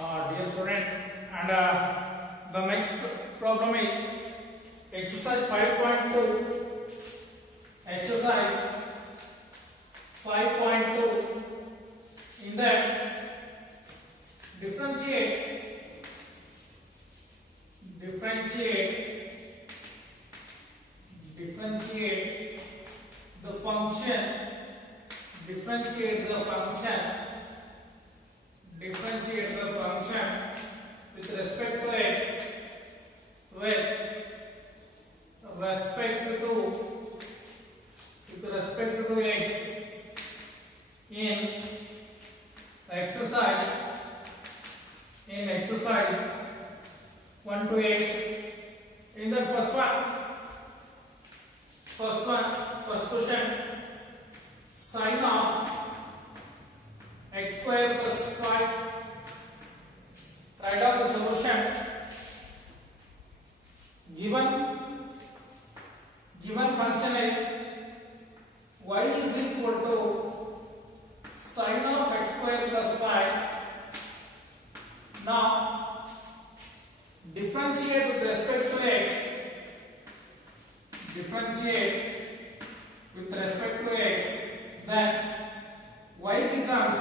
Dear student, and the next problem is exercise 5.2. Exercise 5.2. In that, differentiate the function with respect to x in exercise 1 to 8. In the first question, sine of x square plus 5. Write out the solution. Given function is y is equal to sine of x square plus 5. Now differentiate with respect to x. Then y becomes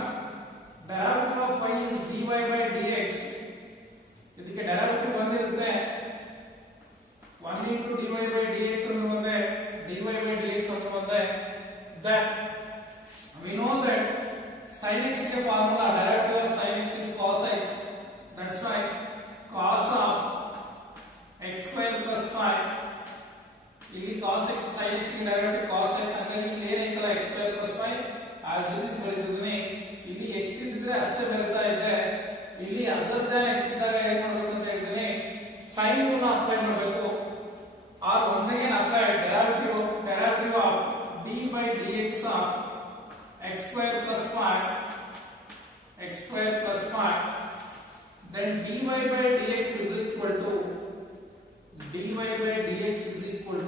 derivative of y is dy by dx. ಇದಕ್ಕೆ derivative ಬಂದಿರುತ್ತೆ 1 into dy by dx ಅಂತ ಬಂದೆ dy by dx ಅಂತ ಬಂದೆ. Then we know that sin x is a formula, derivative of sin x is cos x. That's why cos of x square plus 5. ಇಲ್ಲಿ cos x sin x ಗೆ derivative cos x, ಹಾಗಾಗಿ ಇಲ್ಲಿ ಏನೈತಲ್ಲ x square plus 5 as it is ಬರೆದಿದ್ದೀನಿ. ಇಲ್ಲಿ x ಇದ್ದರೆ ಅಷ್ಟೇ ಬರೀತಾ ಇದೆ. ಇಲ್ಲಿ ಅದರ್ ದನ್ x ಇದ್ದಾಗ ಏನು ಮಾಡಬೇಕು ಅಂತ ಹೇಳಿದ್ದೀನಿ, sin ರೂಲ್ ಅಪ್ಲೈ ಮಾಡಬೇಕು. Or once again apply derivative of d by dx of x square plus 5. Then dy by dx is equal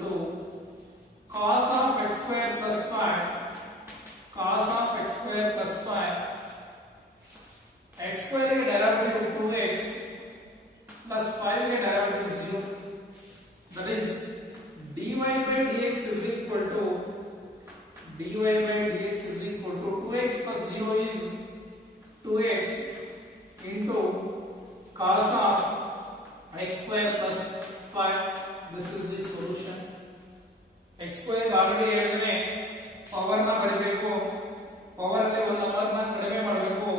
to cos of x square plus 5. X square के derivative 2x plus 5 के derivative 0. That is dy by dx is equal to 2x plus 0 is 2x into cos of x square plus 5. This is the solution. x square already ಹೇಳಿದ್ರೆ ಪವರ್ ನ ಬರಿಬೇಕು. ಪವರ್ ಅಲ್ಲಿ ಒಂದು ನಂಬರ್ ನ ಕಡಿಮೆ ಮಾಡಬೇಕು.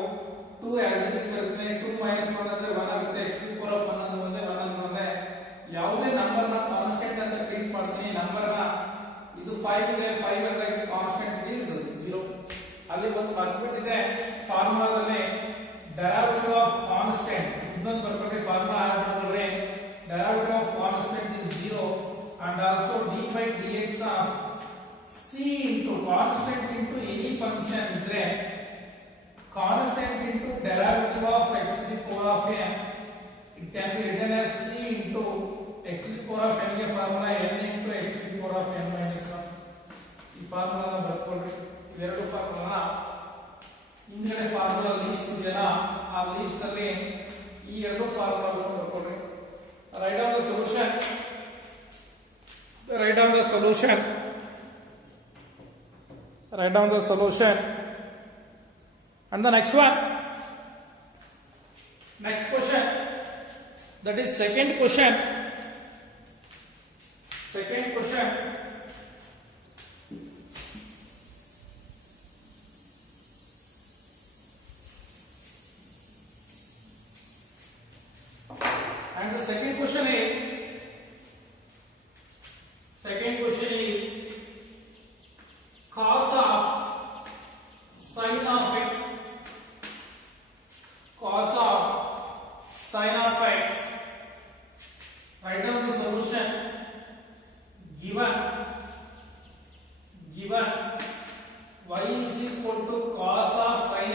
2 as it is ಬರುತ್ತೆ. 2 minus 1 ಅಂದ್ರೆ 1 ಆಗುತ್ತೆ. x to the power of 1 ಅಂದ್ರೆ 1 ಅಂದ್ರೆ ಯಾವುದೇ ನಂಬರ್ ನ ಕಾನ್ಸ್ಟೆಂಟ್ ಅಂತ ಟ್ರೀಟ್ ಮಾಡ್ತೀನಿ. ನಂಬರ್ ನ ಇದು 5 ಇದೆ, 5 ಅಂದ್ರೆ ಇದು ಕಾನ್ಸ್ಟೆಂಟ್ ಇಸ್ 0. ಅಲ್ಲಿ ಒಂದು ಬರ್ಬಿಟ್ಟಿದೆ ಫಾರ್ಮುಲಾದಲ್ಲಿ derivative of constant. ಇನ್ನೊಂದು ಬರ್ಬಿಟ್ಟು ಫಾರ್ಮುಲಾ ಆಡ್ ಮಾಡಿದ್ರೆ derivative of constant is 0 and also d by dx of c into constant into any function ಇದ್ರೆ constant into derivative of x to the power of n, it can be written as c into x to the power of n ಗೆ formula n into x to the power of n minus 1. ಈ ಫಾರ್ಮುಲಾನ ಬರ್ಕೊಳ್ಳಿ. ಎರಡು ಫಾರ್ಮುಲಾ ಹಿಂಗಡೆ formula list ಇದೆಯಲ್ಲ, ಆ ಲೀಸ್ಟ್ ಅಲ್ಲಿ ಈ ಎರಡು ಫಾರ್ಮುಲಾಗಳನ್ನು ಬರ್ಕೊಳ್ಳಿ. Write down the solution. And the next question, that is second question. And the second question is cos of sin of x. Write down the solution. Given y is equal to cos of sin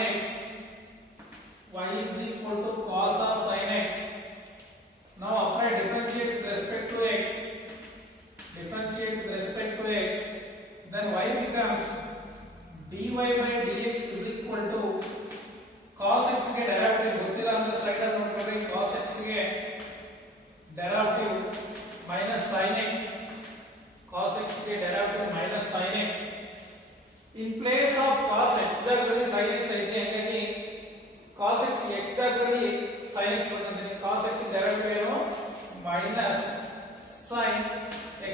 x. Now apply differentiate with respect to x. Then y becomes dy by dx is equal to cos x के डेरिवेटिव ಗೊತ್ತಿಲ್ಲ ಅಂದ್ರೆ side sin x, cos x के derivative minus sin x. In place of cos x దగ్గర sin x అయితే ఏంటంటే cos x x దగ్గర sin x ఉంటుంది. cos x derivative ఏమో minus sin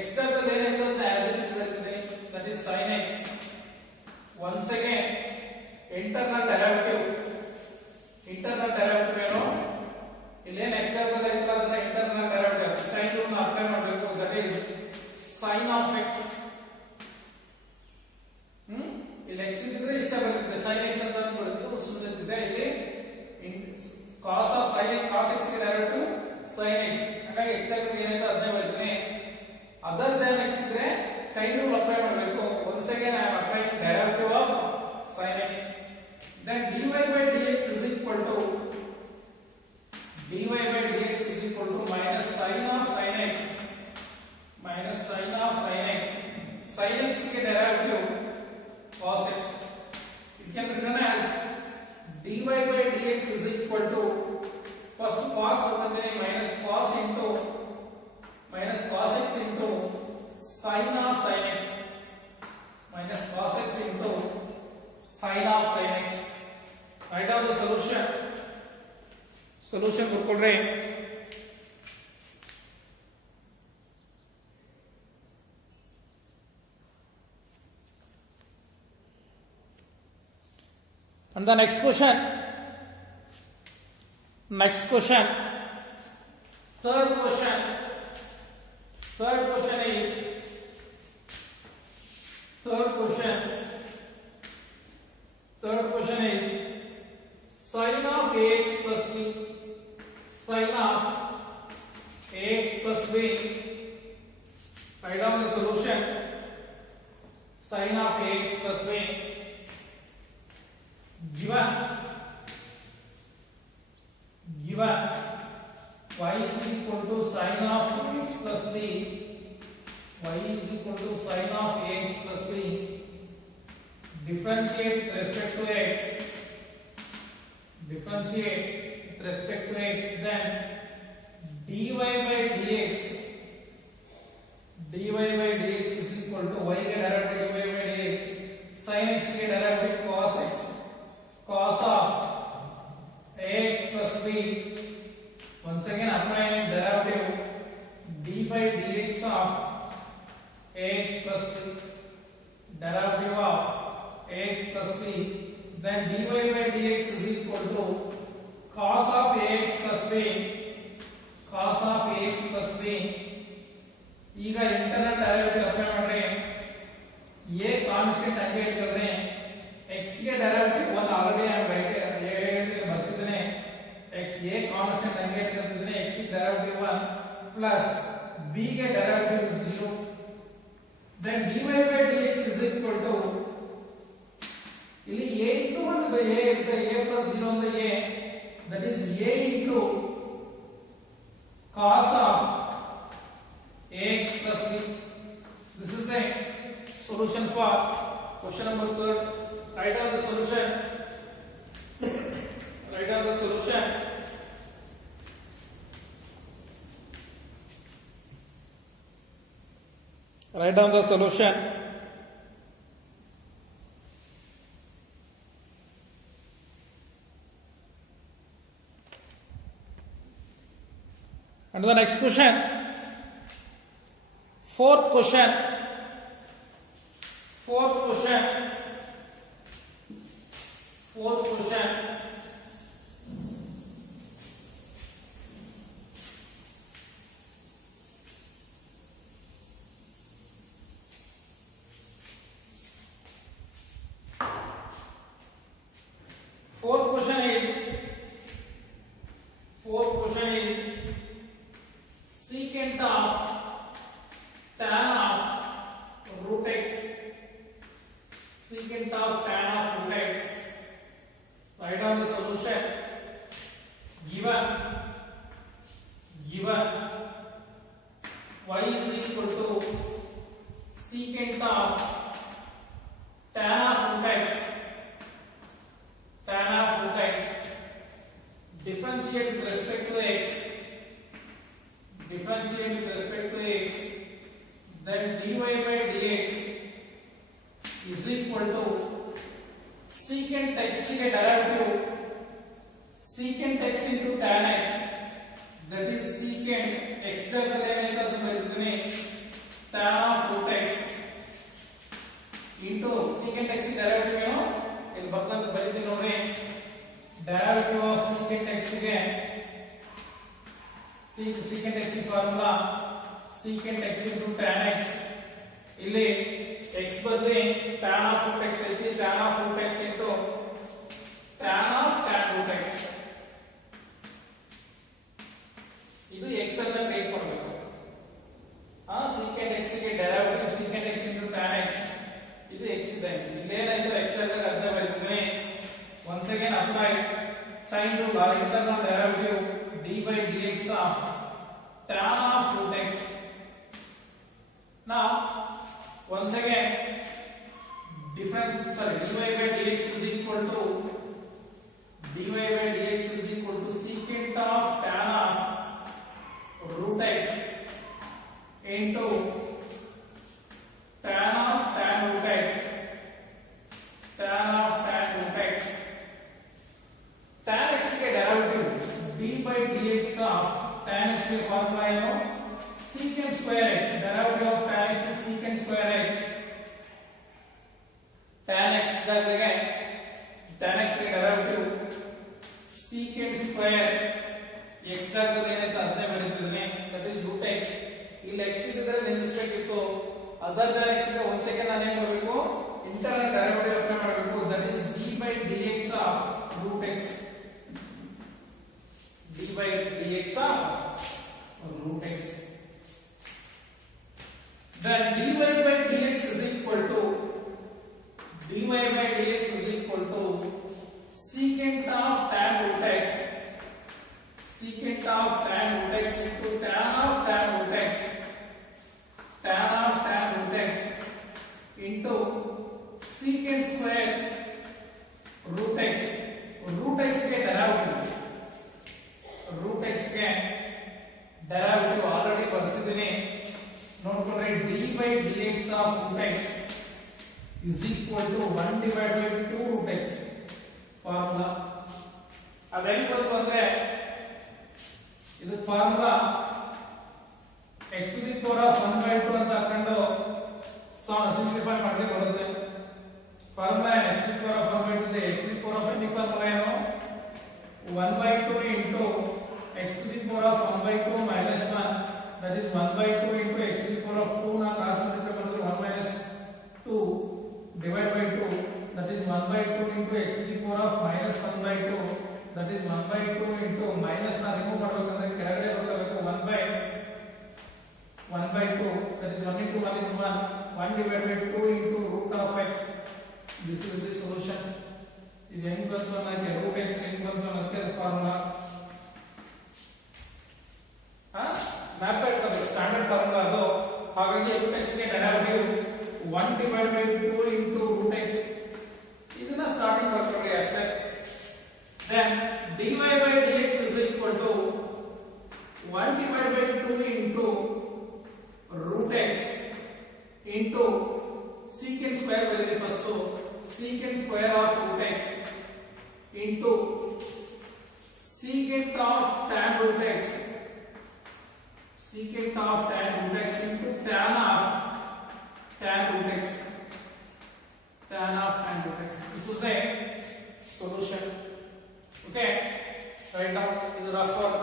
x దగ్గర లేనేదో as it is వెళ్తుంది. That is sin x. Once again internal derivative ಏನು ಇಲ್ಲೇನು x దగ్గర ಇರ್ತದೆ internal derivative sin ಅನ್ನು ಅಪ್ಲೈ ಮಾಡಬೇಕು. That is sin of x. ಇಲ್ಲಿ x ಇದ್ರೆ ಇಷ್ಟ ಬರುತ್ತೆ sin x ಅಂತ ಬರುತ್ತೆ. ಸುಮ್ಮನೆ ಇಲ್ಲಿ cos of sin cos x ಗೆ ಡೈರೆಕ್ಟಿವ್ sin x. ಹಾಗಾಗಿ x దగ్గర ಏನಾಯ್ತು ಅದನ್ನೇ ಬರೀತೀನಿ. ಅದರ್ ದನ್ x ಇದ್ರೆ sin ರೂಲ್ ಅಪ್ಲೈ ಮಾಡಬೇಕು. once again I am applying derivative of sin x. Then dy by dx is equal to minus sin of sin x sin x के derivative cos x. It can be written as dy by dx is equal to first cos होता है minus cos x into sin of sin x minus cos x into sin of sin x. Write down the solution ಬರ್ಕೊಳ್ರಿ. And the next question third question is sin of ax plus b. Sin of ax plus b. Write down the solution. Sin of ax plus b. Given y is equal to sin of ax plus b. Y is equal to sin of ax plus b. Differentiate with respect to x. Then dy by dx is equal to y के derivative dy by dx sin x के derivative cos x cos of ax plus b. Once again applying derivative d by dx of ax plus b derivative of ax plus b. Then dy by dx is equal to cos of ax plus b ಈಗ internal directive apply ಮಾಡ್ರಿ. a constant ಹಂಗೆ ಇಟ್ಕೊಳ್ರಿ. x ಗೆ ಡೈರೆಕ್ಟಿವ್ ಒಂದು ಆಲ್ರೆಡಿ ಬರ್ಸಿದ್ದೇನೆ. x a constant ಹಂಗೆ ಇಟ್ಕೊಳ್ತಿದ್ದೇನೆ. x ಗೆ ಡೈರೆಕ್ಟಿವ್ 1 ಪ್ಲಸ್ b ಗೆ ಡೈರೆಕ್ಟಿವ್ 0. then dy by dx is equal to ಇಲ್ಲಿ a into 1 a ಇರುತ್ತೆ. a plus 0 ಅಂದ್ರೆ a, that is a into cos of ax plus b. This is the solution for question number 3. Write down the solution. Write down the solution. Write down the solution. And the next question, fourth question. Fourth question is secant of tan of root x. Secant of tan of root x. Write down the solution. Given y is equal to secant of tan of root x. Differentiate with respect to x. differentiate with respect to x, then dy by dx is equal to secant x ಗೆ derivative secant x into tan x, that is secant x ಜಾಗದಲ್ಲಿ ಏನಾಯ್ತು ಅಂತ ಬರೆದಿದ್ದೀನಿ tan of root x into secant x ಗೆ derivative ಏನು ಇಲ್ಲಿ ಬರ್ತಂತ ಬರೆದಿದ್ದೀನಿ ನೋಡಿ, derivative of secant x ಗೆ secant x formula secant x into tan x, ಇಲ್ಲಿ x ಬದಲಿ tan of root x ಐತಿ, tan of root x into tan of tan root x, ಇದು x ಅಂತ ಟ್ರೀಟ್ ಮಾಡಬೇಕು. secant x ಗೆ derivative secant x into tan x, ಇದು x ಇದೆ, ಇಲ್ಲಿ ಏನಾಯ್ತು x ಜಾಗದಲ್ಲಿ ಅರ್ಧ ಬರೀತಿದ್ದೀನಿ. once again apply sin rule or internal derivative d by dx of tan of root x. Now once again dy by dx is equal to secant of tan of root x into tan of tan root x, tan of tan root x. tan x ಗೆ derivative d by dx of tan x ಗೆ formula ಏನು secant square x, derivative of tan x is secant square x, tan x ಜಾಗಕ್ಕೆ tan x ಗೆ derivative secant square x ಜಾಗದಲ್ಲಿ ಏನಾಯ್ತು ಅದನ್ನೇ ಬರೀತಿದ್ದೀನಿ, that is root x. ಇಲ್ಲಿ x ಇದ್ದರೆ ನೆನಪಿಸಬೇಕಿತ್ತು, ಅದರ್ ದನ್ x ಇದೆ. ಒಂದ್ ಸೆಕೆಂಡ್ ನಾನು ಏನು ಮಾಡಬೇಕು, ಇಂಟರ್ನಲ್ ಡೆರಿವೇಟಿವ್ ಅಪ್ಲೈ ಮಾಡಬೇಕು, that is d by dx of root x, d by dx of root x. Then dy by dx is equal to secant of tan root x, secant of tan root x into tan of tan root x, tan of tan root x into secant square root x. root x ಗೆ derivative already ಬರ್ಸಿದ್ದೀನಿ ನೋಡ್ಕೊಂಡ್ರೆ, d by dx of root x is equal to 1 divided by 2 root x formula. ಅದು ಹೆಂಗ್ ಬಂತು ಅಂದ್ರೆ ಇದು formula x to the power of 1 by 2 ಅಂತ ಹಾಕೊಂಡು ಸಿಂಪ್ಲಿಫೈ ಮಾಡಿದ್ರೆ ಬರುತ್ತೆ. Formula x to the power of 1 by 2 ಇದೆ, x to the power of n formula ಏನು 1 by 2 into x to the power of 1 by 2 minus 1, that is 1 by 2 into x to the power of 2 na cross multiply ಮಾಡಿದ್ರೆ 1 minus 2 divided by 2, that is 1 by 2 into x to the power of minus 1 by 2, that is 1 by 2 into minus na remove ಮಾಡಬೇಕಂದ್ರೆ ಕೆಳಗಡೆ ಬರಬೇಕು 1 by 2, that is 1 into 1 is 1 divided by 2 into root of x. This is the solution. ಇದು ಹೆಂಗ್ ಬಂತು ಅನ್ನಕ್ಕೆ root x ಹೆಂಗ್ ಬಂತು ಅನ್ನಕ್ಕೆ ಫಾರ್ಮುಲಾ ಮ್ಯಾಥಮೆಟಿಕಲ್ ಸ್ಟ್ಯಾಂಡರ್ಡ್ ಫಾರ್ಮುಲಾ ಅದು. ಹಾಗಾಗಿ root x ಗೆ ಡೆರಿವೇಟಿವ್ 1 divided by 2 into root x, ಇದನ್ನ ಸ್ಟಾರ್ಟಿಂಗ್ ಬರ್ಕೊಳ್ಳಿ ಅಷ್ಟೇ. then dy by dx is equal to 1 divided by 2 into root x into secant square ಬರೀರಿ first, secant square of root x into secant of tan root x, secant of tan root x into tan of tan root x, tan of tan root x. This is a solution. Okay, write down. This is rough work.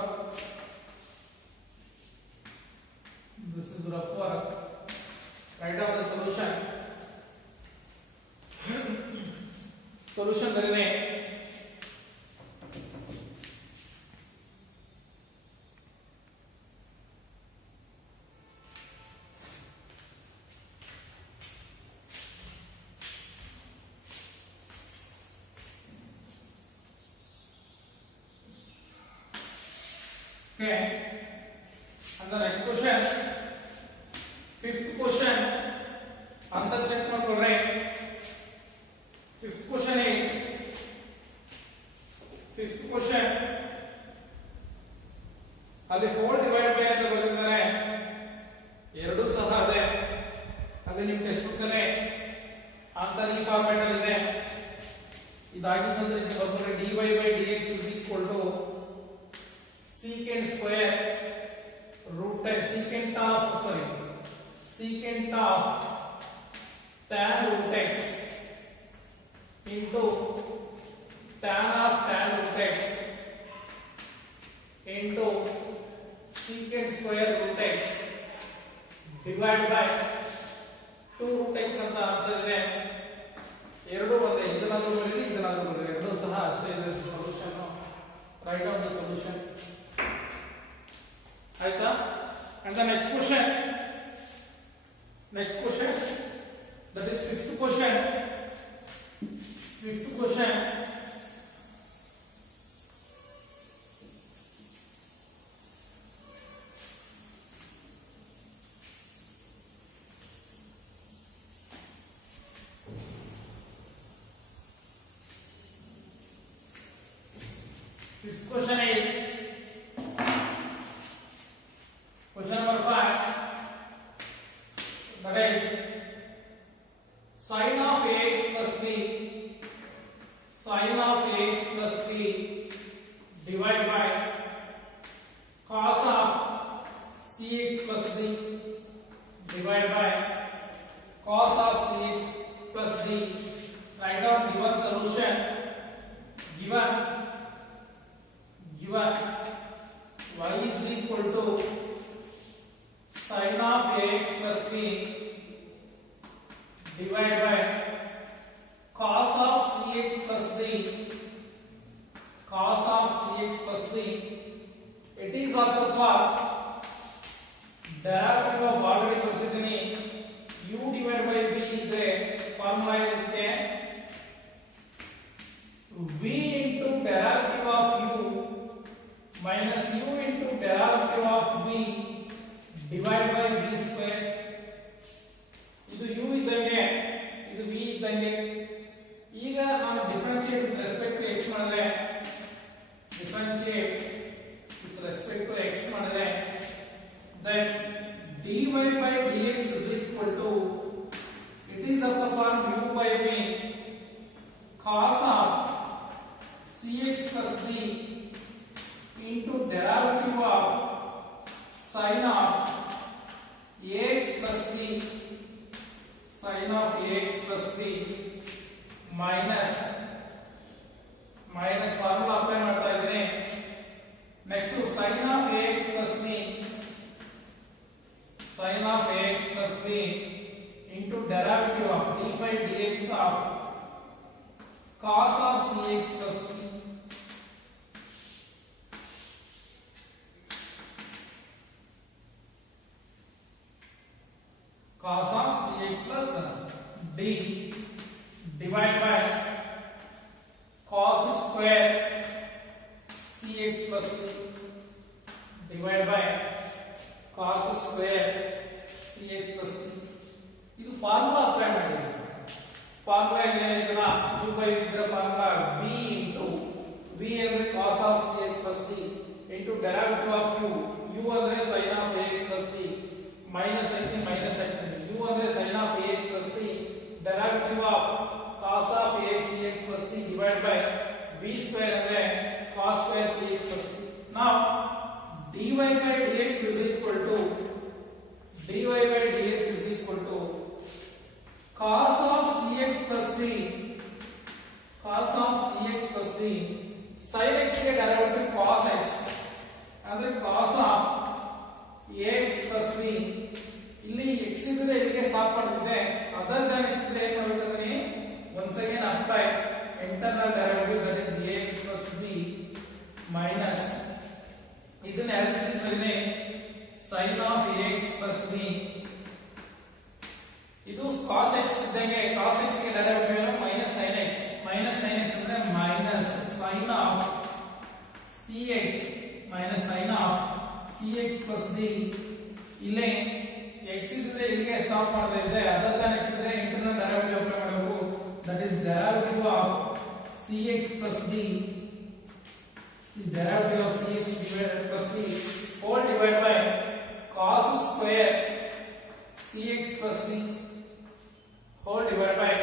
This is rough work. Write down the solution. Solution ಬರೀರಿ. Okay, and the next question, fifth question, answer check ಮಾಡ್ಕೊಳ್ಳ್ರಿ. Fifth question ಅಲ್ಲಿ whole divided by ಅಂತ ಬರೆದಿದ್ದಾರೆ. ಸಹ ಇದೆ, ಅಲ್ಲಿ ನಿಮ್ಮ text book ಅಲ್ಲೇ ಆನ್ಸರ್ ಈ ಫಾರ್ಮ್ಯಾಟ್ ಅಲ್ಲಿ ಇದೆ. ಇದಾಗಿತ್ತಂದ್ರೆ ಇದು ಬರ್ತಾರೆ dy by dx is equal to secant square root secant of tan root x into tan of tan root x into secant square root x divided by 2 root x ಅಂತ ಆನ್ಸರ್ ಇದೆ. ಎರಡು ಒಂದೇ, ಇದನ್ನಾದ್ರೂ ಬರೀರಿ ಇದನ್ನಾದ್ರೂ ಬರೀರಿ, ಎರಡೂ ಸಹ ಅಷ್ಟೇ ಇದೆ solution. Right on the solution. ಆಯ್ತಾ? And the next question that is fifth question. Fifth question is question number 5. That is sin of ax plus b divided by cos of cx plus d divided by cos of cx plus d. Write down given solution. Given y is equal to sin of ax plus b divided by cos of cx plus d. It is of the form derivative of already ಬರೆಸಿದ್ದೀನಿ. u divided by v ಇದ್ರೆ ಫಾರ್ಮುಲಾ ಇರುತ್ತೆ v into derivative of u minus u into derivative of v divided by v square. ಇದು u ಇದ್ದಂಗೆ ಇದು v ಇದ್ದಂಗೆ. ಈಗ ನಾನು differentiate with respect to x ಮಾಡಿದ್ರೆ that dy by dx is equal to, it is of the form u by v cos of cx plus d into derivative of sin of ax plus b minus formula apply ಮಾಡ್ತಾ ಇದ್ದೀನಿ. Next sin of ax plus b into derivative of d by dx of cos of cx plus b. Cos of cx plus d divided by cos square cx plus d divided by cos square cx plus d. ಇದು formula apply ಮಾಡಿದ್ದೀನಿ. ಫಾರ್ಮುಲಾ ಏನಿದೆ ಇದನ್ನ u by v ಇದ್ರ formula v into v ಅಂದ್ರೆ cos of cx plus d into derivative of u ಅಂದ್ರೆ sin of ax plus b minus u ಅಂದ್ರೆ sin of ax plus d derivative of cos of ax cx plus d divided by v square ಅಂದ್ರೆ cos square cx plus d. Now dy by dx is equal to cos of cx plus d sin x ಗೆ directive cos x ಅಂದ್ರೆ cos of ax plus b. ಇಲ್ಲಿ x ಇದ್ರೆ ಇಲ್ಲಿಗೆ ಸ್ಟಾಪ್ ಮಾಡ್ತಿದ್ದೆ, other than x ಇದ್ರೆ ಏನು ಮಾಡ್ಬೇಕಂದ್ರೆ once again apply internal derivative, that is ax plus b minus ಇದನ್ನ as it is ಬರೀನೆ sin of ax plus b. ಇದು cos x ಇದ್ದಂಗೆ cos x ಗೆ ಡೈರೆಕ್ಟಿವ್ ಏನು minus sin x ಅಂದ್ರೆ minus sin of cx plus d. ಇಲ್ಲೇ x ಇದ್ರೆ ಇಲ್ಲಿಗೆ ಸ್ಟಾಪ್ ಮಾಡ್ತಾ ಇದ್ದೆ, ಅದರ್ ದನ್ x ಇದ್ರೆ ಇಂಟರ್ನಲ್ ಡೈರೆಕ್ಟಿವ್ ಅಪ್ಲೈ ಮಾಡಬೇಕು, that is derivative of cx plus d whole divided by cos square cx plus d whole divided by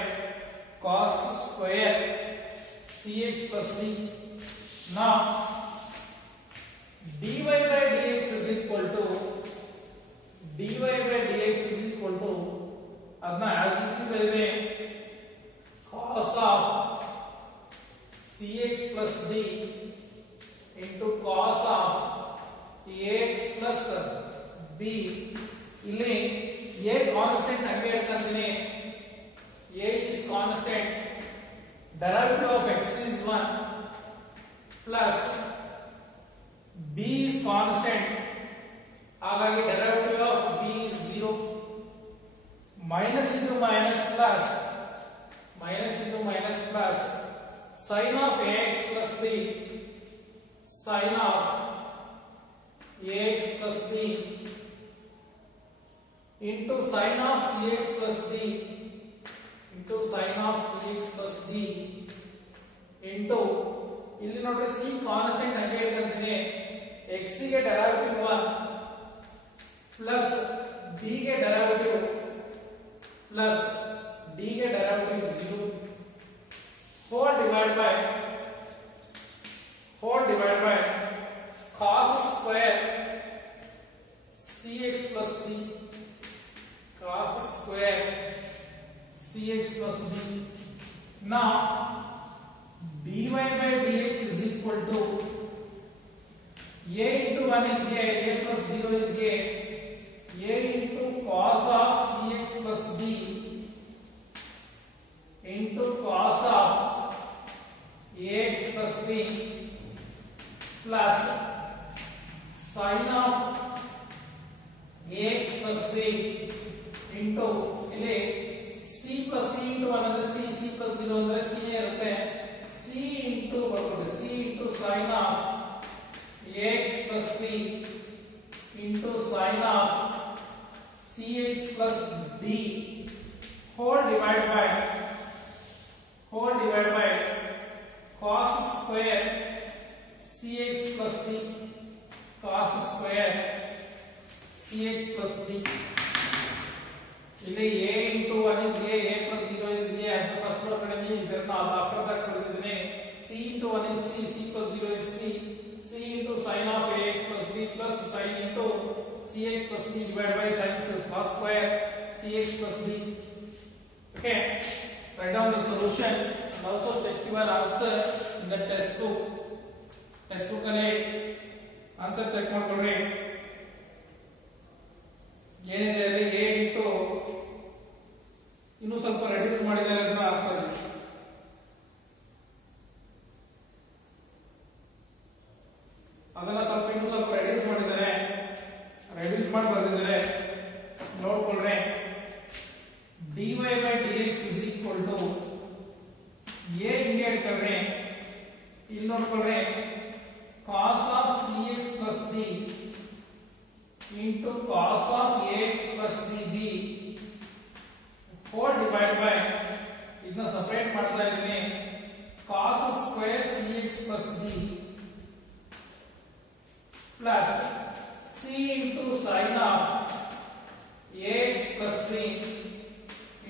cos square cx plus d. Now dy by dx is equal to adna as it is baribe cos of cx plus d into cos of ax plus b. ಇಲ್ಲಿ a constant ಹಂಗೆ ಇಟ್ಕೊಂತೀನಿ. a is constant, derivative of x is 1 plus b is constant, ಹಾಗಾಗಿ derivative of b is 0. minus into minus plus sin of ax plus b sin of ax plus b into sin of cx plus d into sin of cx plus d into ಇಲ್ಲಿ ನೋಡ್ರಿ c constant ಹಂಗೆ ಇಟ್ಕೊಂತೀನಿ. x ಗೆ ಡೆರಿವೇಟಿವ್ 1 plus b ಗೆ derivative plus d के डेरिवेटिव 0 whole divided by cos square cx plus d cos square cx plus d. Now dy by dx is equal to a into 1 is a plus 0 is a into cos of cx plus d into cos of ax plus b plus sin of ax plus b into ಇಲ್ಲಿ c plus c into 1 ಅಂದ್ರೆ c plus 0 ಅಂದ್ರೆ c ಇರುತ್ತೆ. c into ಬರುತ್ತೆ c into sin of ax plus b into sin of cx plus d whole divided by cos square cx plus d cos square cx plus d. ಇಲ್ಲಿ a into 1 is a plus 0 is a ಅಂತ first word ಕಡೆ ಇದನ್ನ after that ಕೊಡ್ತಿದ್ದೀನಿ. c into 1 is c plus 0 is c into sin of ax plus b plus sin into cx plus d divided by sin cos square cx plus d. Okay, write down the solution and also check your answer in the test book. Test book ಅಲ್ಲಿ answer check ಮಾಡ್ಕೊಳ್ಳಿ. ಏನಿದೆ ಅಲ್ಲಿ a into ಇನ್ನೂ ಸ್ವಲ್ಪ ರೆಡ್ಯೂಸ್ ಮಾಡಿದ್ದಾರೆ ಅದನ್ನ ಸಾರಿ ಅದನ್ನ ಇನ್ನೂ ಸ್ವಲ್ಪ ರೆಡ್ಯೂಸ್ ಮಾಡಿದ್ದಾರೆ, ರೆಡ್ಯೂಸ್ ಮಾಡಿ ಬರ್ದಿದ್ದಾರೆ ನೋಡ್ಕೊಳ್ರಿ. dy by dx is equal to a ಹಿಂಗೆ ಇಟ್ಕೊಳ್ರಿ. ಇಲ್ಲಿ ನೋಡ್ಕೊಳ್ರಿ cos of cx plus d into cos of ax plus db whole divided by ಇದನ್ನ ಸಪರೇಟ್ ಮಾಡ್ತಾ ಇದ್ದೀನಿ cos square cx plus d plus c into sin of ax plus d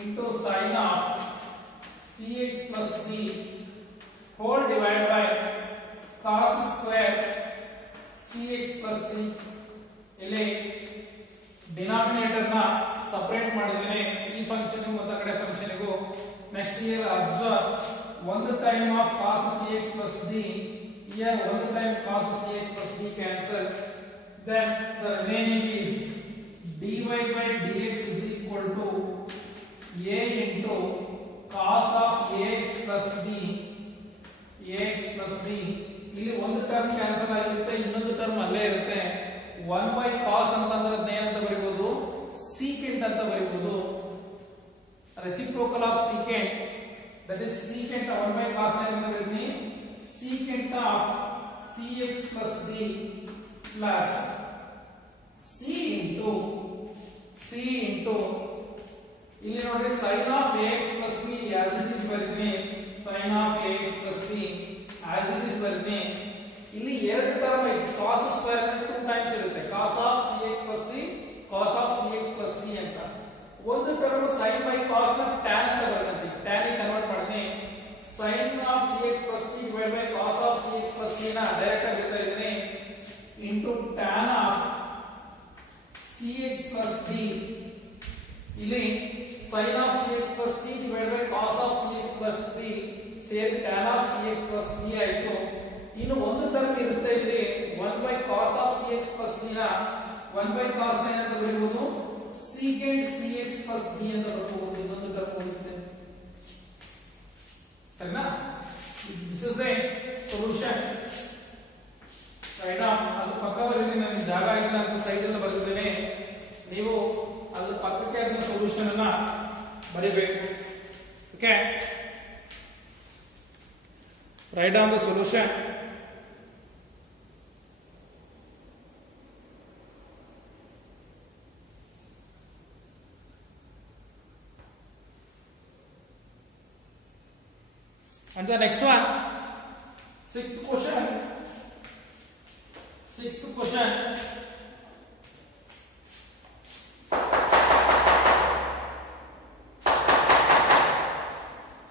into sin of cx plus d whole divided by cos square cx plus d. ಇಲ್ಲಿ ಡಿನಾಮಿನೇಟರ್ ನ ಸಪರೇಟ್ ಮಾಡಿದ್ದೇನೆ ಈ ಫಂಕ್ಷನ್ ಮತ್ತು ಕಡೆ ಫಂಕ್ಷನ್ ಗೂ. ನೆಕ್ಸ್ಟ್ ಇಯರ್ ಅಬ್ಸರ್ವ್ ಒಂದು time of cos cx plus d, here one time cos cx plus d cancel, then the remaining is dy by dx is equal to a into cos of ax plus b ಇಲ್ಲಿ ಒಂದು term cancel ಆಗಿರುತ್ತೆ, ಇನ್ನೊಂದು ಟರ್ಮ್ ಅಲ್ಲೇ ಇರುತ್ತೆ. 1 by cos ಅಂತಂದ್ರೆ ಏನಂತ ಬರೀಬಹುದು, secant ಅಂತ ಬರೀಬಹುದು. reciprocal of secant, that is secant 1 by cos ಅಂತ ಬರೀತೀನಿ. secant of cx plus d plus c into ಇಲ್ಲಿ ನೋಡಿ sin of ax plus b as it is ಬರೀತೀನಿ. sin of ax plus b as it is ಬರೀತೀನಿ. ಇಲ್ಲಿ ಎರಡು ಟರ್ಮ್ ಇದೆ, cos square 2 ಟೈಮ್ಸ್ ಇರುತ್ತೆ, cos of cx plus d ಅಂತ. ಒಂದು ಟರ್ಮ್ sin by cos ನ tan ಅಂತ ಬರುತ್ತೆ. tan ಗೆ ಕನ್ವರ್ಟ್ ಮಾಡ್ತೀನಿ. sin of cx plus t divided by cos of cx plus t ನ ಡೈರೆಕ್ಟ್ ಆಗಿ ಹೇಳ್ತಾ ಇದ್ದೀನಿ into tan of cx plus t. ಇಲ್ಲಿ sin of cx plus t divided by cos of cx plus t ಸೇರಿ tan of cx plus t ಆಯಿತು. ಇನ್ನು ಒಂದು ಟರ್ಮ್ ಇರುತ್ತೆ ಇಲ್ಲಿ 1 by cos of cx plus t ನ 1 by cos ನ ಏನಂತ ಬರೆಯಬಹುದು secant cx plus d ಅಂತ ಬರೆಯಬಹುದು. ಇನ್ನೊಂದು ಟರ್ಮ್ ಉಳಿಯುತ್ತೆ ಸರಿನಾ. This is A solution. Right ಅದು ಪಕ್ಕದಲ್ಲಿ ನನಗೆ ಜಾಗ ಇಲ್ಲ ಅಂತ ಸೈಡ್ ಅಲ್ಲಿ ಬರೆದಿದ್ದೇನೆ. ನೀವು ಅದು ಪಕ್ಕಕ್ಕೆ ಅದನ್ನ ಸೊಲ್ಯೂಷನ್ ಅನ್ನ ಬರೀಬೇಕು. Okay, write down the solution. And the next one, sixth question. Sixth question.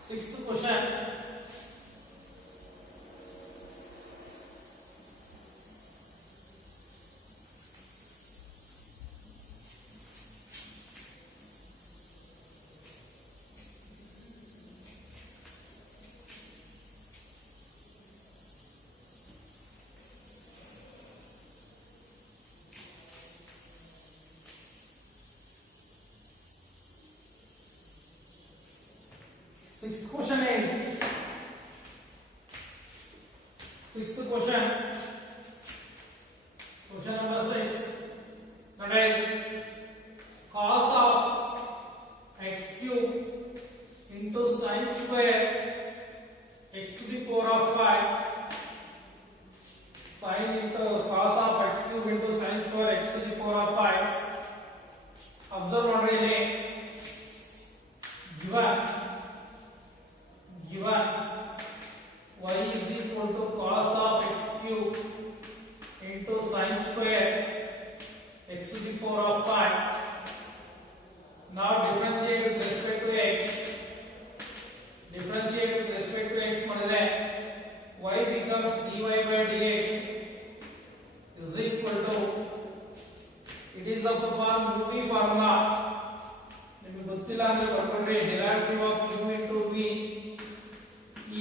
Sixth question. Sixth question is question number 6. That is cos of x cube into sin square x to the power of 5. Sin into cos of x cube into sin square x to the power of 5. Observe what is it? Given y is equal to cos of x cube into sin square x to the power of 5. Now differentiate with respect to x. Differentiate with respect to x ಮಾಡಿದ್ರೆ y becomes dy by dx is equal to, it is of the form uv formula. ನಿಮಗೆ ಗೊತ್ತಿಲ್ಲ ಅಂದ್ರೆ ಬರ್ಕೊಂಡ್ರೆ derivative of u into v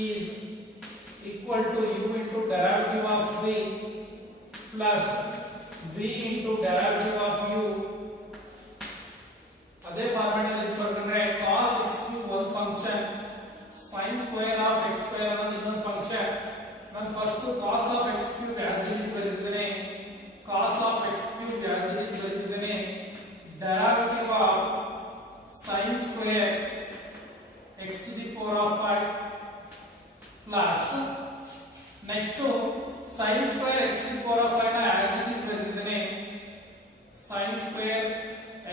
is equal to u into derivative of v plus v into derivative of u. ಅದೇ ಫಾರ್ಮ್ಯಾಟ್ ಅಲ್ಲಿ ಬರ್ಕೊಂಡ್ರೆ cos x cube ಒಂದು function, sin square of x square ಅನ್ನೋದು ಇನ್ನೊಂದು ಫಂಕ್ಷನ್. ನಾನು first cos of x cube as it is ಬರೆದಿದ್ದೇನೆ. cos of x cube as it is ಬರೆದಿದ್ದೇನೆ. derivative of sin square x to the power of 5 plus next sin square x to the power of 5 as it is ಬರೆದಿದ್ದೇನೆ. sin square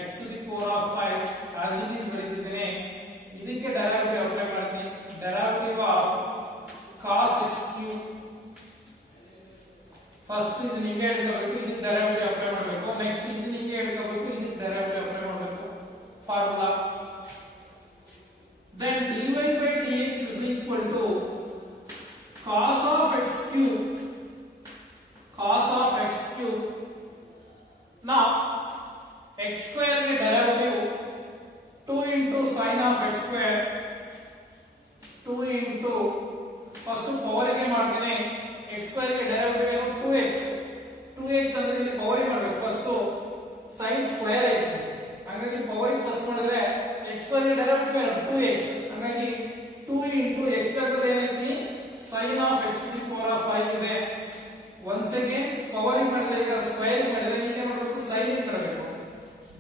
x to the power of 5 as it is ಬರೆದಿದ್ದೇನೆ. ಇದಕ್ಕೆ direct apply ಮಾಡ್ತೀನಿ. derivative of cos x cube first ಇದು ನಿಮಗೆ ಹಿಡಿಯಬೇಕು, ಇದಕ್ಕೆ direct apply ಮಾಡಬೇಕು. ನೆಕ್ಸ್ಟ್ ಇದು ನಿಮಗೆ ಹಿಡಿಯಬೇಕು, ಇದಕ್ಕೆ ಡೈರೆಕ್ಟ್ ಅಪ್ಲೈ ಮಾಡಬೇಕು formula. then dy by dx is equal to cos of x cube now x square के derivative 2 into sin of x square 2 into first power ಗೆ ಮಾಡ್ತೀನಿ. x square के derivative ಏನು 2x ಅಂದ್ರೆ ಇಲ್ಲಿ power ಗೆ ಮಾಡಬೇಕು. ಫಸ್ಟ್ sin square ಐತೆ, ಹಾಗಾಗಿ power ಗೆ ಫಸ್ಟ್ ಮಾಡಿದ್ರೆ x square ಗೆ derivative ಏನು 2x, ಹಾಗಾಗಿ 2 into x ಜಾಗದಲ್ಲಿ ಏನೈತಿ sin of x to the power of 5 ಇದೆ. once again power ಗೆ ಮಾಡಿದ್ರೆ ಈಗ ಸ್ಕ್ವೇರ್ ಮಾಡಿದ್ರೆ ಈಗ ಏನು ಮಾಡಬೇಕು sin ಗೆ ಮಾಡಬೇಕು.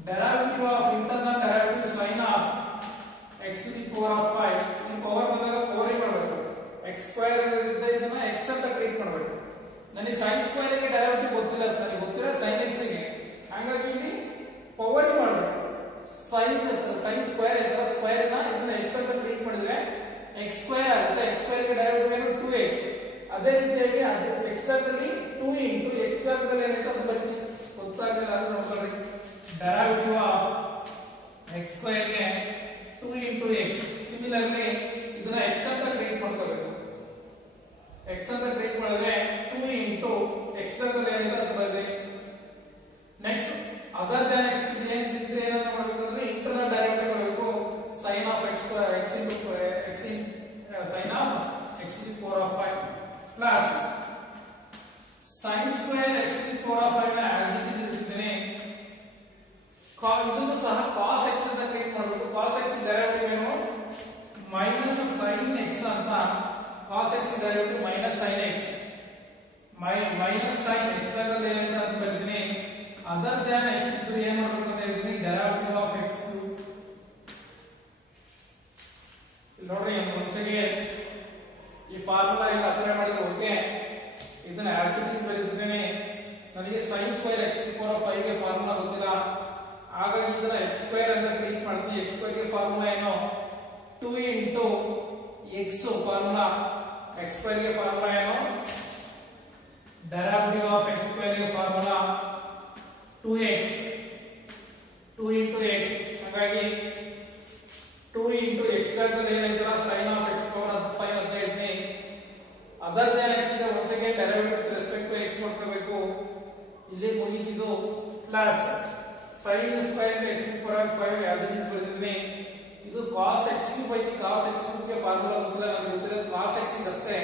derivative of internal derivative sin of x to the power of 5 ಈ ಪವರ್ ಬಂದಾಗ ಪವರ್ ಗೆ ಮಾಡಬೇಕು. x ಸ್ಕ್ವೇರ್ ಇರುತ್ತೆ, ಇದನ್ನ x ಅಂತ ಟ್ರೀಟ್ ಮಾಡಬೇಕು. ನನಗೆ sin ಸ್ಕ್ವೇರ್ ಗೆ ಡೈರೆಕ್ಟಿವ್ ಗೊತ್ತಿಲ್ಲ, ನನಗೆ ಗೊತ್ತಿಲ್ಲ sin x ಗೆ, ಹಾಗಾಗಿ ಇಲ್ಲಿ ಪವರ್ ಗೆ ಮಾಡಬೇಕು. sin ಸ್ಕ್ವೇರ್ ಇದ್ರೆ ಸ್ಕ್ವೇರ್ ನ ಇದನ್ನ x ಅಂತ ಟ್ರೀಟ್ ಮಾಡಿದ್ರೆ x ಸ್ಕ್ವೇರ್ ಆಗುತ್ತೆ. x ಸ್ಕ್ವೇರ್ ಗೆ ಡೈರೆಕ್ಟಿವ್ ಏನು 2x. ಅದೇ ರೀತಿಯಾಗಿ x ಜಾಗದಲ್ಲಿ 2 into x ಜಾಗದಲ್ಲಿ ಏನಿದೆ ಅದು ಬರ್ತೀನಿ. ಗೊತ್ತಾಗಲಿಲ್ಲ ಅಂದ್ರೆ ನೋಡ್ಕೊಳ್ಳಿ. derivative of x ಸ್ಕ್ವೇರ್ ಗೆ 2 into x. ಸಿಮಿಲರ್ಲಿ ಇದನ್ನ x ಅಂತ ಟ್ರೀಟ್ ಮಾಡ್ಕೋಬೇಕು. x ಅಂತ ಟ್ರೀಟ್ ಮಾಡಿದ್ರೆ 2 into x ಟರ್ಮ್ ಏನಿದೆ ಅದು ಬರುತ್ತೆ. ನೆಕ್ಸ್ಟ್ ಅದರ್ ದನ್ x ಇದ್ರೆ ಏನನ್ನ ಮಾಡಬೇಕು ಅಂದ್ರೆ ಇಂಟರ್ನಲ್ ಡೈರೆಕ್ಟಿವ್ ಮಾಡಬೇಕು. sin of x square x into x in sin of x to the power of 5 plus sin square x to the power of 5 as it is ಇರುತ್ತದೆ. ಇದನ್ನು ಸಹ cos x ಅಂತ ಟ್ರೀಟ್ ಮಾಡಬೇಕು. cos x ಡೈರೆಕ್ಟಿವ್ ಏನು minus sin x ಅಂತ. cos x directive minus sin x minus sin x ದಲ್ಲಿ ಏನಂತ ಅಂತ ಬರ್ತೀನಿ. ಅದರ್ ದ್ಯಾನ್ x ಇದ್ರೆ ಏನು ಮಾಡಬೇಕು ಅಂತ ಹೇಳ್ತೀನಿ ಡೆರಿವೇಟಿವ್ ಆಫ್ x ಕ್ಯೂಬ್. ಇಲ್ಲಿ ನೋಡ್ರಿ ಒಂದ್ಸಗೆ ಈ ಫಾರ್ಮುಲಾ ಈಗ ಅಪ್ಲೈ ಮಾಡಿದ್ರೆ ಓಕೆ. ಇದನ್ನ ಆಸ್ ಇಟ್ ಇಸ್ ಬರೀತಿದ್ದೇನೆ. ನನಗೆ sin square x to the power of 5 ಗೆ ಫಾರ್ಮುಲಾ ಗೊತ್ತಿಲ್ಲ. ಹಾಗಾಗಿ ಇದನ್ನ x ಸ್ಕ್ವೇರ್ ಅಂತ ಟ್ರೀಟ್ ಮಾಡ್ತೀನಿ. x ಸ್ಕ್ವೇರ್ ಗೆ ಫಾರ್ಮುಲಾ ಏನು 2 into x formula. x square ಗೆ ಫಾರ್ಮುಲಾ ಏನು ಡೆರಿವೇಟಿವ್ ಆಫ್ x ಸ್ಕ್ವೇರ್ ಗೆ ಫಾರ್ಮುಲಾ 2x 2 into x. ಹಾಗಾಗಿ 2 into x ದಾಗ ಏನಾಯ್ತಲ್ಲ sin of x power 5 ಅಂತ ಹೇಳ್ತೀನಿ. ಅದರ್ ದ್ಯಾನ್ x ಇದೆ once again derivative with respect to x ಮಾಡ್ಕೋಬೇಕು. ಇಲ್ಲಿ ಮುಗಿದಿದ್ದು plus sin square x to power 5 as it is ಬರೆದಿದ್ದೀನಿ. ಇದು cos x ಕ್ಯೂಬ್ ಐತಿ. cos x ಕ್ಯೂಬ್ ಗೆ ಫಾರ್ಮುಲಾ ಗೊತ್ತಿಲ್ಲ ನನಗೆ ಗೊತ್ತಿರೋದು cos x ಗೆ ಅಷ್ಟೇ.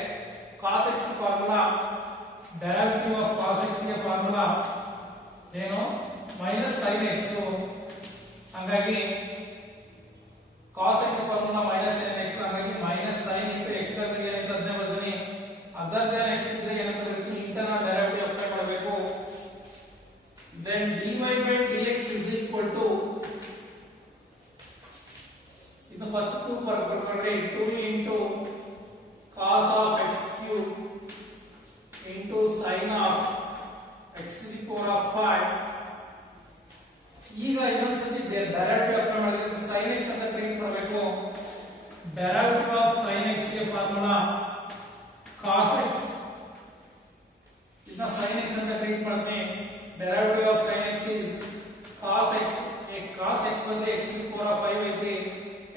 cos x formula derivative of cos x ಗೆ ಫಾರ್ಮುಲಾ ಏನು ಮೈನಸ್ sin x. ಹಾಗಾಗಿ cos x formula minus sin x. ಹಾಗಾಗಿ ಮೈನಸ್ sin into x ದಾಗ ಏನಂತ ಅದನ್ನೇ ಬರ್ತೀನಿ. ಅದರ್ ದ್ಯಾನ್ x ಇದ್ರೆ ಏನಂತ ಬರ್ತೀನಿ ಇಂಟರ್ನಲ್ ಡೈರೆಕ್ಟಿವ್ ಅಪ್ಲೈ ಮಾಡಬೇಕು. then dy by dx is equal to ಇದು ಫಸ್ಟ್ 2 ಬರ್ಕೊಂಡ್ರೆ 2 into cos of x cube into sin of x to the power of 5. ಈಗ ಇನ್ನೊಂದ್ಸತಿ ಡೆರಿವೇಟಿವ್ ಅಪ್ಲೈ ಮಾಡಿದ್ರೆ sin x ಅಂತ ಟ್ರೀಟ್ ಮಾಡಬೇಕು. ಡೆರಿವೇಟಿವ್ ಆಫ್ sin x ಗೆ formula cos x. ಇದನ್ನ sin x ಅಂತ ಟ್ರೀಟ್ ಮಾಡ್ತೀನಿ. Derivative of sin x is cos x. cos x ಬಂದ್ರೆ x to the power of 5 ಐತಿ.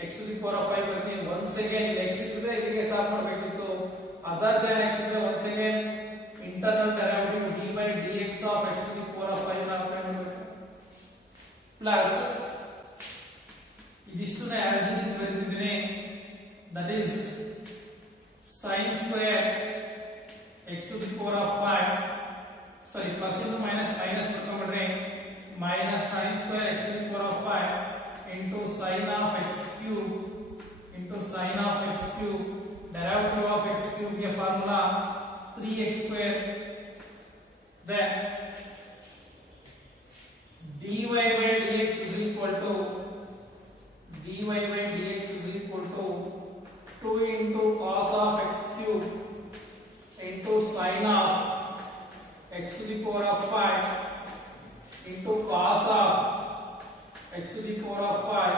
x to the power of 5 ಬರ್ತೀನಿ. once again x ಇದ್ರೆ ಇಲ್ಲಿಗೆ ಸ್ಟಾಪ್ ಮಾಡಬೇಕಿತ್ತು. ಅದರ್ ದ್ಯಾನ್ x ಇದ್ರೆ once again internal derivative d by dx of x to the power of 5 ನ apply ಮಾಡಬೇಕು. Plus ಇದಿಷ್ಟನ್ನ as it is ಬರೆದಿದ್ದೀನಿ. That is sin square x to the power of 5 ಸಾರಿ plus ಇಂದ minus ಬರ್ಕೊಂಡ್ಬಿಡ್ರಿ. Minus sin square x to the power of 5 into sin of x cube into sin of x cube. derivative of x cube ಗೆ formula 3x square. then dy by dx is equal to 2 into cos of x cube into sin of x to the power of 5 into cos of x to the power of 5.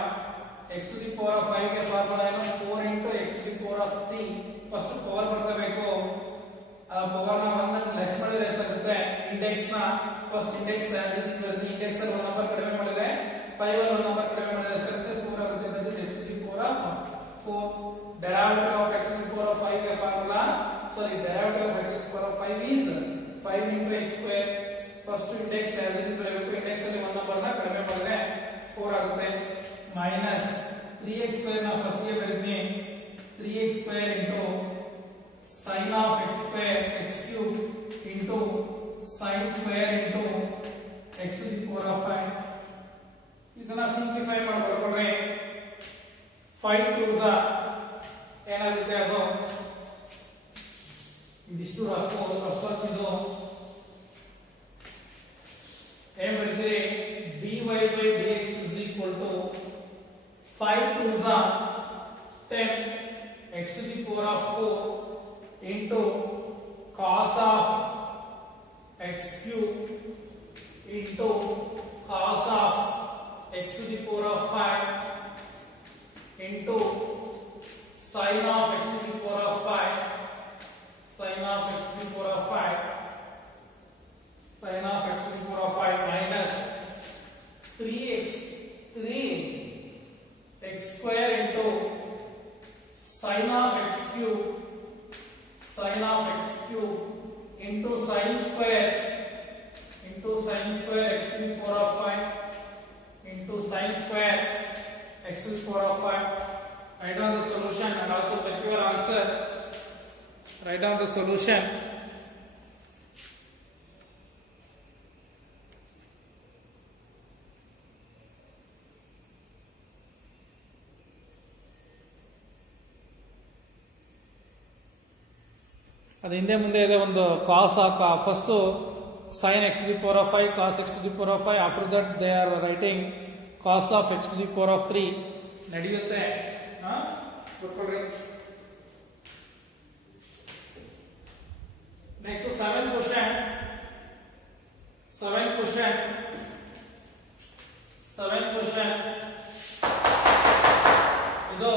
x to the power of 5 ಗೆ formula ಏನು 4 into x to the power of 3. First power ಬರ್ಕೋಬೇಕು. Power ನ 1 less ಮಾಡಿದ್ರೆ ಎಷ್ಟಾಗುತ್ತೆ. Index ನ first index as it is ಬರುತ್ತೆ. Index ಅಲ್ಲಿ 1 ನಂಬರ್ ಕಡಿಮೆ ಮಾಡಿದ್ರೆ 5 ಅಲ್ಲಿ 1 ನಂಬರ್ ಕಡಿಮೆ ಮಾಡಿದ್ರೆ ಎಷ್ಟಾಗುತ್ತೆ 4 ಆಗುತ್ತೆ. That is x to the power of 4. Derivative of x to the power of 5 ಗೆ formula derivative of x to the power of 5 is 5 into x square. First index as it is ಬರಬೇಕು. ಇಂಡೆಕ್ಸ್ ಅಲ್ಲಿ 1 ನಂಬರ್ ನ ಕಡಿಮೆ ಮಾಡಿದ್ರೆ 4 ಆಗುತ್ತೆ. ಮೈನಸ್ 3x square ನ ಫಸ್ಟ್ ಗೆ ಬರೀತೀನಿ. 3x square into sin of x square x cube into sin square into x to the power of 5. ಇದನ್ನ ಸಿಂಪ್ಲಿಫೈ ಮಾಡ್ಕೊಂಡ್ರೆ 5 to the ಏನಾಗುತ್ತೆ ಅದು ಇದಿಷ್ಟು ರಫ್ ಇದು ಏನ್ ಬರೀತೀರಿ dy by dx is equal to 5 to the 10 x to the power of 4 into cos of x cube into cos of x to the power of 5 into sin of x to the power of 5 sin of x to the power of 5 sin of x to the power of 5 minus 3x 3 square into sin square x to the power of 5 into sin square x to the power of 5. Write down the solution and also check your answer. Write down the solution. ಅದು ಹಿಂದೆ ಮುಂದೆ ಇದೆ ಒಂದು ಕಾಸ್ first sin x to the power of 5 cos x to the power of 5 after that they are writing cos of x to the power of 3 ನಡೆಯುತ್ತೆ ಬರ್ಕೊಳ್ರಿ. Next seven question ಇದು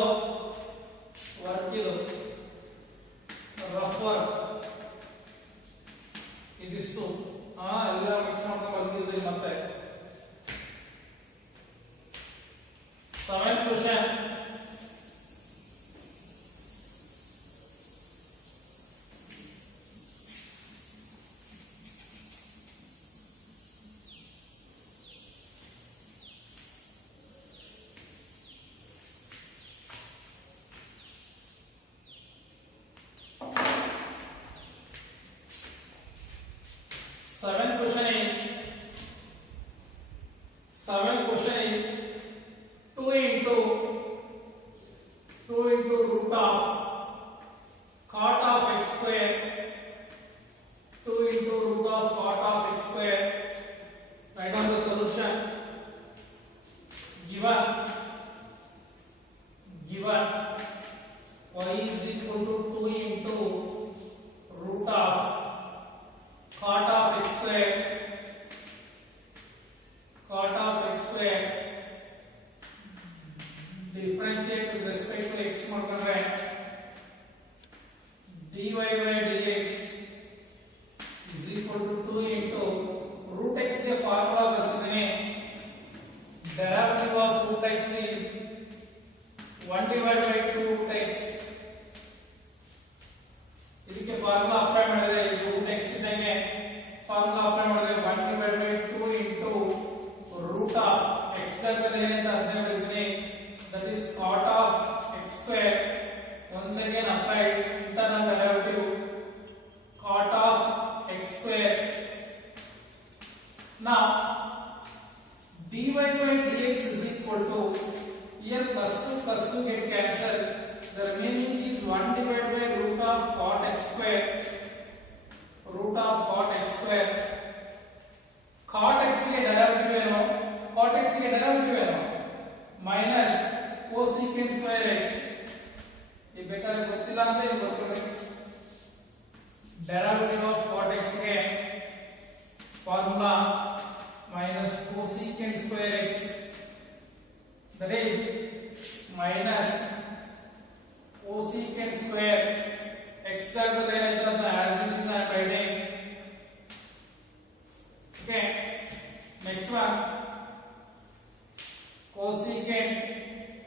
ವರ್ಕ್, ಇದು rough work, ಇದಿಷ್ಟು ಎಲ್ಲ ಮಿಕ್ಸ್ ಮಾಡ್ಕೊಂಡು ಬಂದಿದ್ದೀವಿ. ಮತ್ತೆ seven question Seven question is 2 into root of cot of x square, 2 into root of cot of x square. Write down the solution. Given y is equal to 2 into root of cot of x square, differentiate with respect to x ಮಾಡ್ಕೊಂಡ್ರೆ dy by dx is equal to 2 into root x ಗೆ ಫಾರ್ಮುಲಾ ಬರೆಸಿದ್ದೀನಿ. derivative of root x is 1 divided by 2 root x. ಇದಕ್ಕೆ formula apply ಮಾಡಿದ್ರೆ root x ಇದ್ದಂಗೆ formula apply ಮಾಡಿದ್ರೆ 1 divided by 2 into root of x square ಏನು ಅಂತ ಅರ್ಥ ಮಾಡಿದ್ದೀನಿ. That is cot of x square. Once again apply internal derivative cot of x square. Now dy by dx is equal to, here plus 2 get cancelled. The remaining is 1 divided by root of cot x square. Cot x ಗೆ derivative ಏನು? minus cosecant square x. ये ಬೇಕಾದ್ರೆ ಗೊತ್ತಿಲ್ಲ ಅಂತ ಇಲ್ಲಿ ಬರ್ಕೊಳ್ಳಿ. derivative of cot x ಗೆ formula minus cosecant square x, that is minus cosecant square x ಜಾಗದಲ್ಲಿ ಏನಾಯ್ತು ಅಂತ as it is I am writing. Okay, next one cosecant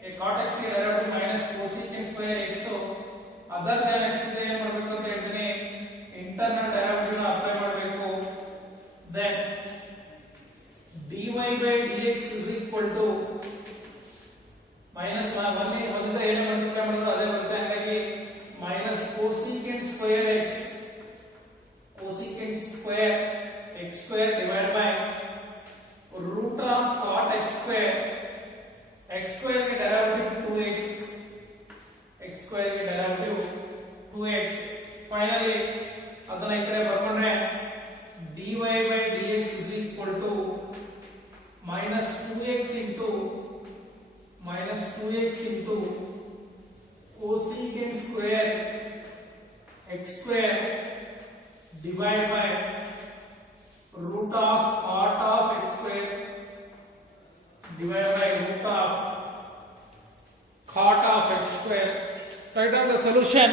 a cot x ಗೆ derivative minus cosecant square x. other than x ಇದೆ ಏನು ಮಾಡಬೇಕು ಅಂತ ಹೇಳ್ತೀನಿ, internal derivative ನ ಅಪ್ಲೈ ಮಾಡಬೇಕು. then dy by dx is equal to minus 1 ಒಂದಿಂದ ಏನು ಮಲ್ಟಿಪ್ಲೈ ಮಾಡಿದ್ರು ಅದೇ ಬರುತ್ತೆ. ಹಾಗಾಗಿ minus cosecant square x square divided by root of cot x square. x square के derivative 2x, finally ಅದನ್ನ ಈ ಕಡೆ ಬರ್ಕೊಂಡ್ರೆ dy by dx is equal to minus 2x into cosecant square x square divided by root of cot of x square divided by root of cot of x square. Write down the solution.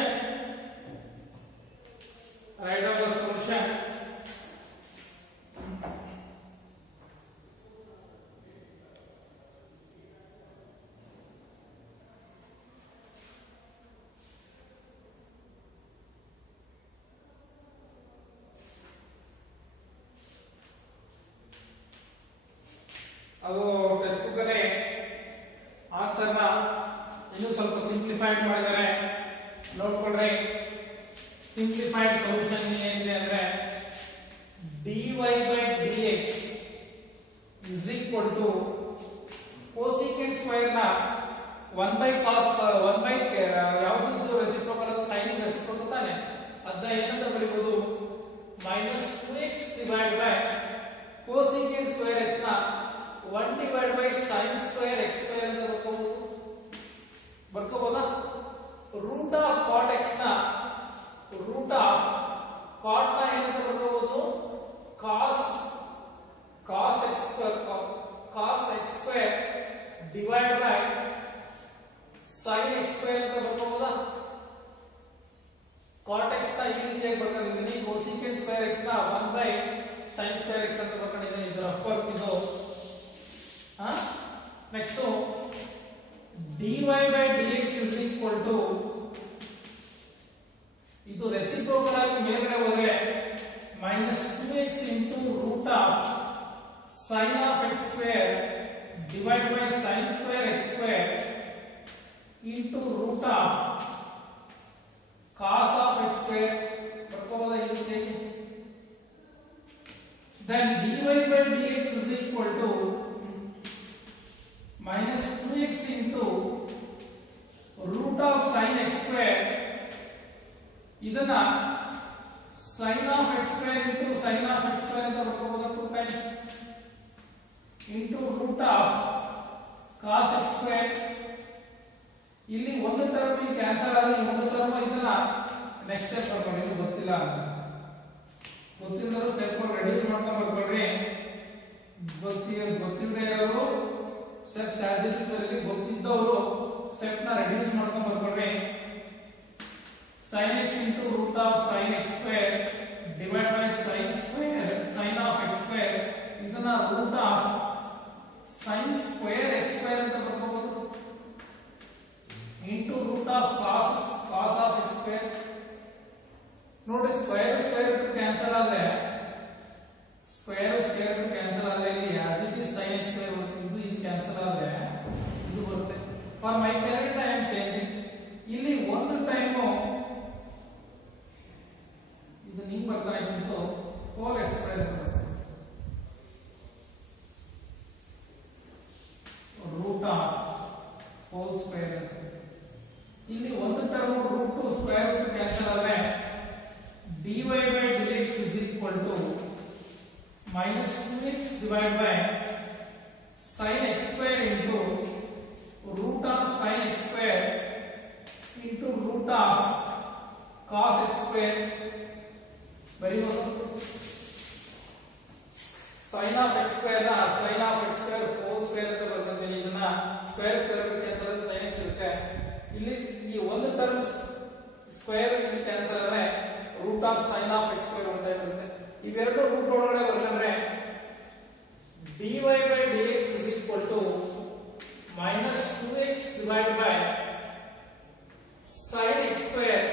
ಅದು text book ಅಲ್ಲಿ ಆನ್ಸರ್ ನ ಇನ್ನೂ ಸ್ವಲ್ಪ ಸಿಂಪ್ಲಿಫೈಡ್ ಮಾಡಿದ್ದಾರೆ ನೋಡ್ಕೊಳ್ರಿ. Simplified solution ಏನಿದೆ ಅಂದ್ರೆ dy by dx is equal to cosecant square ನ 1 by cos 1 by ಯಾವುದು ರೆಸಿಪ್ರೋಕಲ್ ಅದ sin ರೆಸಿಪ್ರೋಕಲ್ ತಾನೆ ಅದನ್ನ ಏನಂತ ಬರೆಯಬಹುದು -2x divided by cosecant square x ನ 1 divided by sin square x square ಅಂತ ಬರ್ಕೋಬಹುದಾ. ರೂಟ್ ಆಫ್ cot x ನ ರೂಟ್ ಆಫ್ cot ನ ಏನಂತ ಬರ್ಕೋಬಹುದು cos x square divided by sin x square ಅಂತ ಬರ್ಕೋಬಹುದಾ. cot x ನ ಈ ರೀತಿಯಾಗಿ ಬರ್ಕೊಂಡಿದ್ದೀನಿ, cosecant square x ನ 1 by sin square x ಅಂತ ಬರ್ಕೊಂಡಿದ್ದೀನಿ. ಇದರ ಫಾರ್ಮ್ ಇದು. Next dy by dx is equal to ಇದು ರೆಸಿಪ್ರೋಕಲ್ ಆಗಿ ಮೇಲ್ಗಡೆ ಹೋದ್ರೆ -2x into root of sin of x square divided by sin square x square into root of cos of x square ಬರ್ಕೋಬೋದಾ ಈ ರೀತಿಯಾಗಿ. then dy by dx is equal to -2x into root of sin x square ಇದನ್ನ sin of x square into sin of x square ಅಂತ ಬರ್ಕೋಬೋದಾ 2 times into root of cos x square. ಇಲ್ಲಿ ಒಂದು ಟರ್ಮ್ ಇಲ್ಲಿ cancel ಆದ್ರೆ ಇನ್ನೊಂದು ಟರ್ಮ್ ಇದನ್ನ next step ಬರ್ಕೊಳ್ಳಿ. ಇದು ಗೊತ್ತಿಲ್ಲದ್ರು ಸ್ಟೆಪ್ ರೆಡ್ಯೂಸ್ ಮಾಡ್ಕೊಂಡು ಬರ್ಕೊಳ್ರಿ. ಗೊತ್ತಿಲ್ಲದೆ ಇರೋರು ಸ್ಟೆಪ್ಸ್ ಆಸ್ ಇಟ್ ಇಸ್ ಬರಲಿ, ಗೊತ್ತಿದ್ದವರು ಸ್ಟೆಪ್ ನ ರೆಡ್ಯೂಸ್ ಮಾಡ್ಕೊಂಡು ಬರ್ಕೊಳ್ರಿ. sin x into root of sin x square divided by sin of x square ಇದನ್ನ root of sin square x square ಅಂತ ಬರ್ಕೋಬಹುದು into root of cos of x square. ನೋಡಿ square cancel ಆದ್ರೆ ಇಲ್ಲಿ as it is sin x square ಇದು ಕ್ಯಾನ್ಸಲ್ ಆದ್ರೆ ಇದು ಬರುತ್ತೆ. for my parent I am changing. ಇಲ್ಲಿ ಒಂದು ಟೈಮ್ ಇದು ನಿಂಗೆ ಬರ್ತಾ ಇತ್ತು whole x square root of whole square. ಇಲ್ಲಿ ಒಂದು term root to square root cancel ಆದ್ರೆ dy by dx is equal to -2x divided by sin x square into root of sin x square into root of cos x square. very good. sin of x square ನ sin of x square whole square ಅಂತ ಬರ್ಕೊಂತೀನಿ. ಇದನ್ನ square cancel ಆದ್ರೆ sin x ಇರುತ್ತೆ. ಇಲ್ಲಿ ಈ ಒಂದು term square ಇಲ್ಲಿ ಕ್ಯಾನ್ಸಲ್ ಆದ್ರೆ root of sin of x square ಅಂತ ಬರುತ್ತೆ. ಇವೆರಡು ರೂಟ್ ಒಳಗಡೆ ಬರ್ಕೊಂಡ್ರೆ dy by dx is equal to -2x divided by sin x square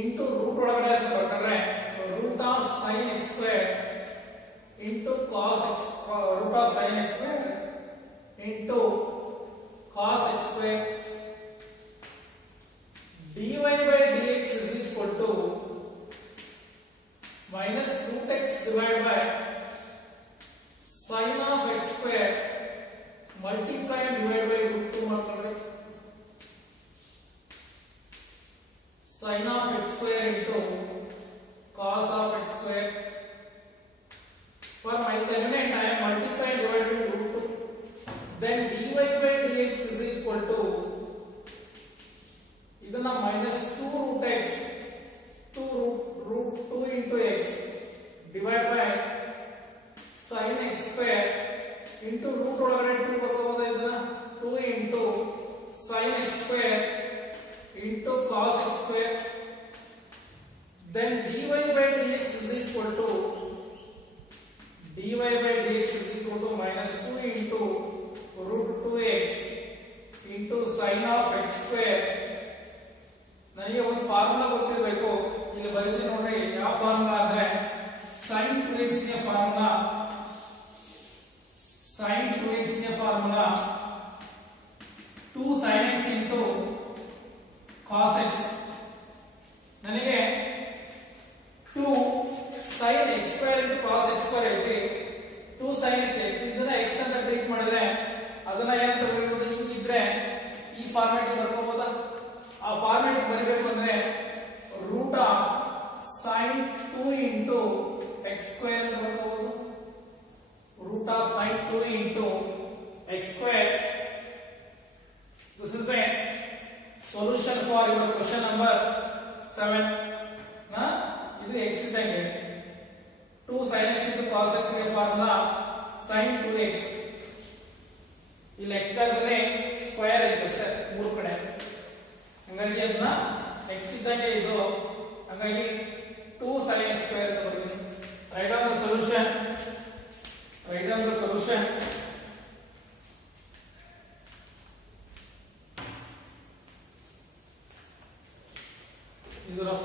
into root ಒಳಗಡೆ ಅಂತ ಬರ್ಕೊಂಡ್ರೆ root of sin x square into cos x root of sin x square into cos x square. dy by dx is equal to -√x divided by sin of x square multiply and divide by √2 ಮಾಡ್ಕೊಂಡ್ರೆ sin of x square into cos of x square. for my terminate I am multiply and divide by √2. then dy by dx is equal to ಇದನ್ನ -2√x 2 into x divided by sin x square into root ಒಳಗಡೆ 2 ಬರ್ಕೋಬಹುದು. ಇದನ್ನ 2 into sin x square into cos x square. then dy by dx is equal to -2 into √2x into sin of x square. ನನಗೆ ಒಂದು ಫಾರ್ಮುಲಾ ಗೊತ್ತಿರಬೇಕು. ಇಲ್ಲಿ ಬರೀತೀನಿ ನೋಡ್ರಿ ಯಾವ ಫಾರ್ಮುಲಾ ಅಂದ್ರೆ sin 2x ಗೆ formula formula 2 sin x into cos x. ನನಗೆ 2 sin x square into cos x square ಐತಿ. 2 sin x ಇದನ್ನ x ಅಂತ ಟ್ರೀಟ್ ಮಾಡಿದ್ರೆ ಅದನ್ನ ಏನಂತ ಬರೆಯೋದು? ಹಿಂಗಿದ್ರೆ ಈ ಫಾರ್ಮ್ಯಾಟ್ ಬರ್ಕೋಬೋದಾ? ಆ ಫಾರ್ಮ್ಯಾಟ್ ಬರೀಬೇಕು ಅಂದ್ರೆ root of sin 2 into x square ಅಂತ ಬರ್ಕೋಬಹುದು. Root of sin 2 into x square. This is the solution for your question number 7. Na idu x idange 2 sin x into cos x ಗೆ ಫಾರ್ಮುಲಾ sin 2x. ಇಲ್ಲಿ x ಜಾಗದಲ್ಲಿ ಸ್ಕ್ವೇರ್ ಐತೆ ಸರ್ ಮೂರು ಕಡೆ, ಹಾಗಾಗಿ ಅದನ್ನ x ಇದ್ದಂಗೆ ಇದು, ಹಾಗಾಗಿ 2 sin x square ಅಂತ ಬರ್ತೀನಿ. Right on the solution. ಇದು ರಫ್